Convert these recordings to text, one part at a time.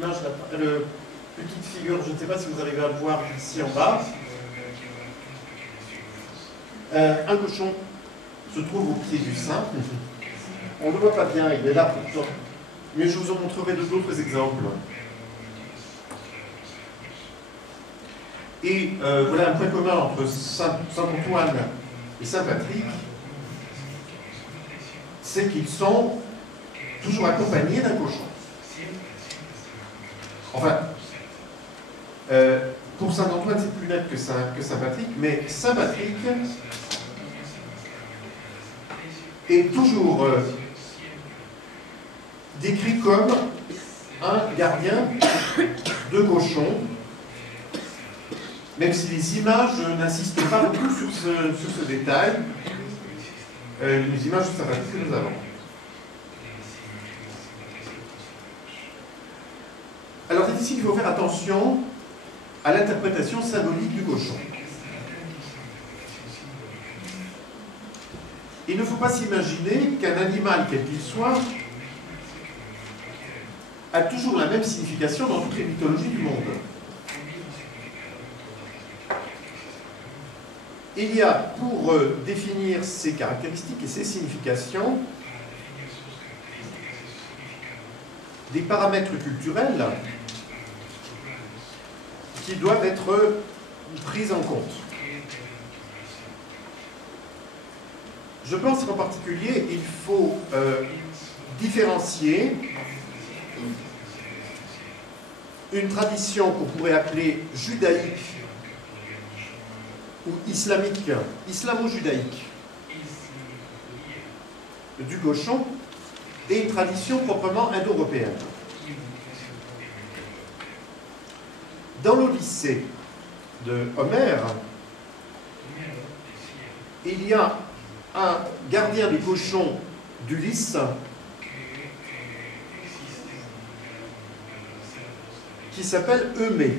l'image, le petite figure, je ne sais pas si vous arrivez à le voir ici en bas. Un cochon se trouve au pied du sein. On ne le voit pas bien, il est là pourtant. Mais je vous en montrerai d'autres exemples. Et voilà un point commun entre Saint-Antoine et Saint-Patrick, c'est qu'ils sont toujours accompagnés d'un cochon. Enfin, pour Saint-Antoine, c'est plus net que Saint-Patrick, mais Saint-Patrick est toujours décrit comme un gardien de cochon, même si les images n'insistent pas beaucoup sur ce détail. Les images de Saint-Patrick que nous avons. Alors c'est ici qu'il faut faire attention à l'interprétation symbolique du cochon. Il ne faut pas s'imaginer qu'un animal, quel qu'il soit, a toujours la même signification dans toutes les mythologies du monde. Il y a, pour définir ses caractéristiques et ses significations, des paramètres culturels qui doivent être pris en compte. Je pense qu'en particulier, il faut différencier une tradition qu'on pourrait appeler judaïque ou islamique, islamo-judaïque du cochon et une tradition proprement indo-européenne. Dans l'Odyssée de Homère, il y a un gardien du cochon d'Ulysse qui s'appelle Eumée.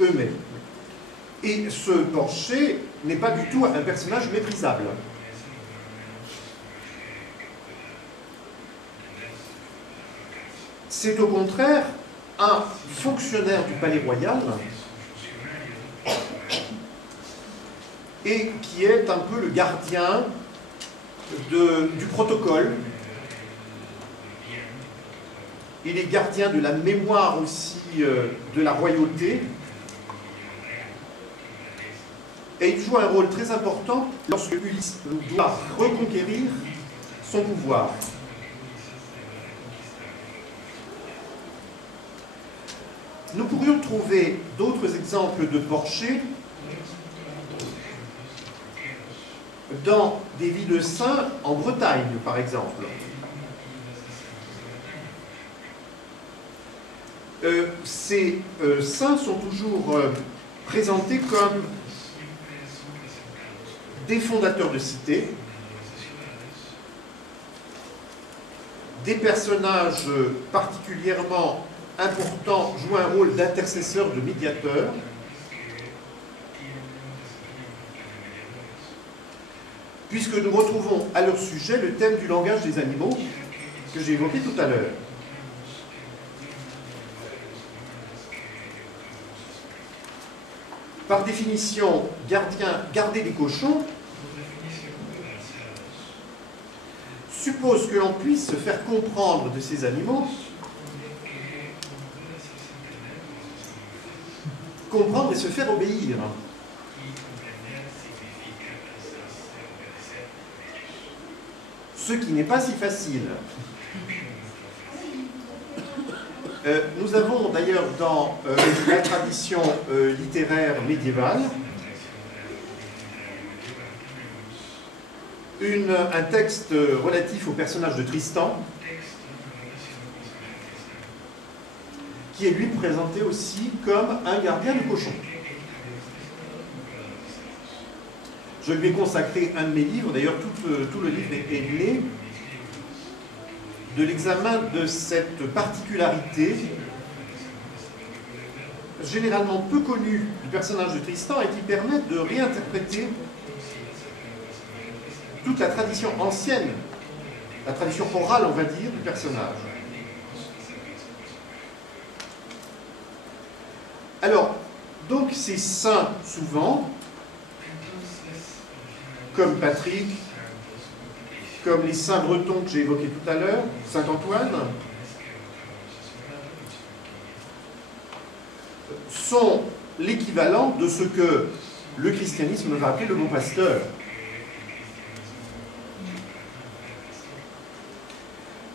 Eumée. Et ce porcher n'est pas du tout un personnage méprisable. C'est au contraire un fonctionnaire du palais royal et qui est un peu le gardien du protocole. Il est gardien de la mémoire aussi de la royauté. Et il joue un rôle très important lorsque Ulysse doit reconquérir son pouvoir. Nous pourrions trouver d'autres exemples de porcher dans des vies de saints en Bretagne, par exemple. Ces saints sont toujours présentés comme des fondateurs de cités, des personnages particulièrement importants jouent un rôle d'intercesseur, de médiateur, puisque nous retrouvons à leur sujet le thème du langage des animaux que j'ai évoqué tout à l'heure. Par définition, garder des cochons suppose que l'on puisse se faire comprendre de ces animaux, comprendre et se faire obéir. Ce qui n'est pas si facile. Nous avons d'ailleurs dans la tradition littéraire médiévale un texte relatif au personnage de Tristan qui est lui présenté aussi comme un gardien de cochon. Je lui ai consacré un de mes livres, d'ailleurs tout le livre est né de l'examen de cette particularité généralement peu connue du personnage de Tristan et qui permet de réinterpréter toute la tradition ancienne, la tradition orale, on va dire, du personnage. Alors, donc ces saints, souvent, comme Patrick, comme les saints bretons que j'ai évoqués tout à l'heure, Saint Antoine, sont l'équivalent de ce que le christianisme va appeler le bon pasteur.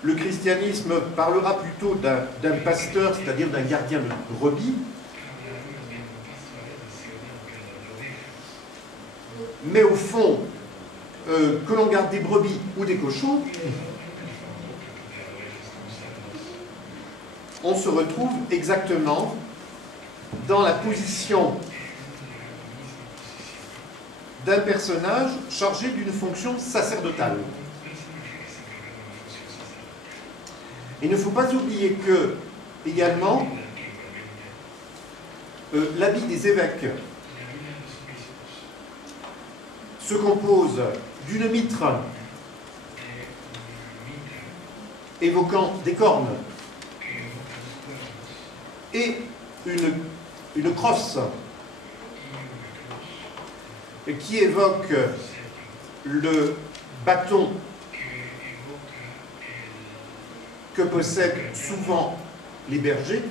Le christianisme parlera plutôt d'un pasteur, c'est-à-dire d'un gardien de brebis, mais au fond, que l'on garde des brebis ou des cochons, on se retrouve exactement dans la position d'un personnage chargé d'une fonction sacerdotale. Il ne faut pas oublier que, également, l'habit des évêques se compose d'une mitre évoquant des cornes et une crosse qui évoque le bâton que possèdent souvent les bergers,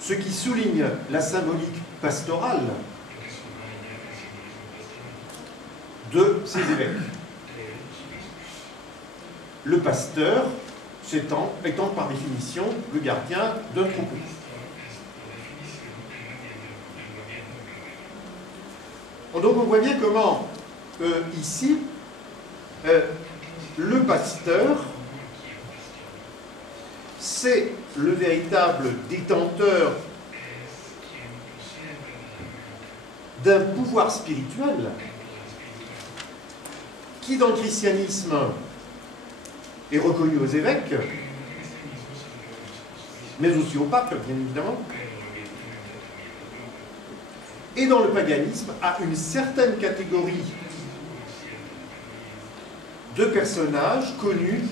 ce qui souligne la symbolique pastorale de ces évêques. Le pasteur étant par définition le gardien d'un troupeau. Donc on voit bien comment, ici, le pasteur, c'est le véritable détenteur d'un pouvoir spirituel qui, dans le christianisme, est reconnu aux évêques, mais aussi au pape, bien évidemment, et dans le paganisme, a une certaine catégorie de personnages connus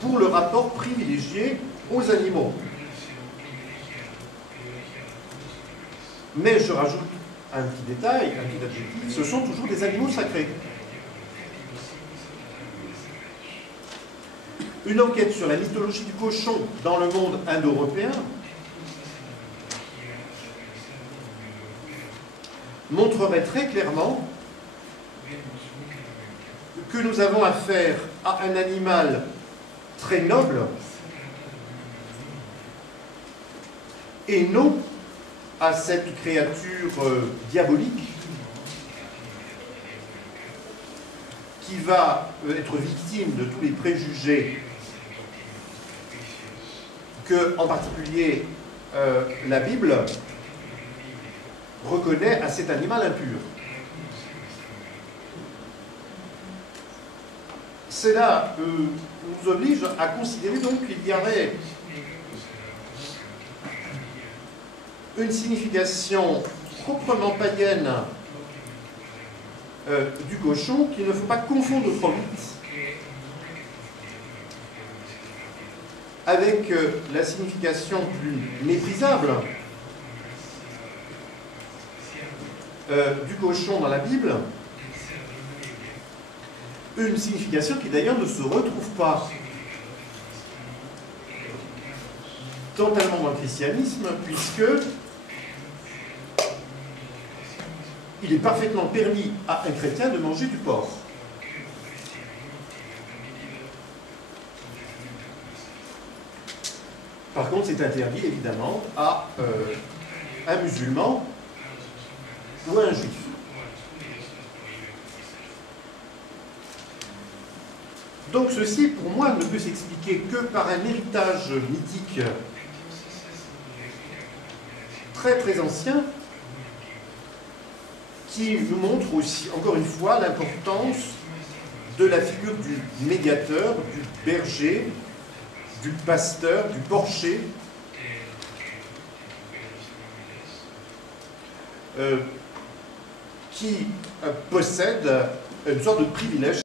pour le rapport privilégié aux animaux. Mais je rajoute un petit détail, un petit adjectif, ce sont toujours des animaux sacrés. Une enquête sur la mythologie du cochon dans le monde indo-européen montrerait très clairement que nous avons affaire à un animal très noble et non à cette créature diabolique qui va être victime de tous les préjugés que, en particulier, la Bible reconnaît à cet animal impur. Cela nous oblige à considérer donc qu'il y aurait une signification proprement païenne du cochon qu'il ne faut pas confondre trop vite avec la signification plus méprisable du cochon dans la Bible, une signification qui d'ailleurs ne se retrouve pas totalement dans le christianisme, puisque il est parfaitement permis à un chrétien de manger du porc. Par contre, c'est interdit évidemment à un musulman ou à un juif. Donc ceci, pour moi, ne peut s'expliquer que par un héritage mythique très très ancien qui nous montre aussi, encore une fois, l'importance de la figure du médiateur, du berger, du pasteur, du porcher, qui possède une sorte de privilège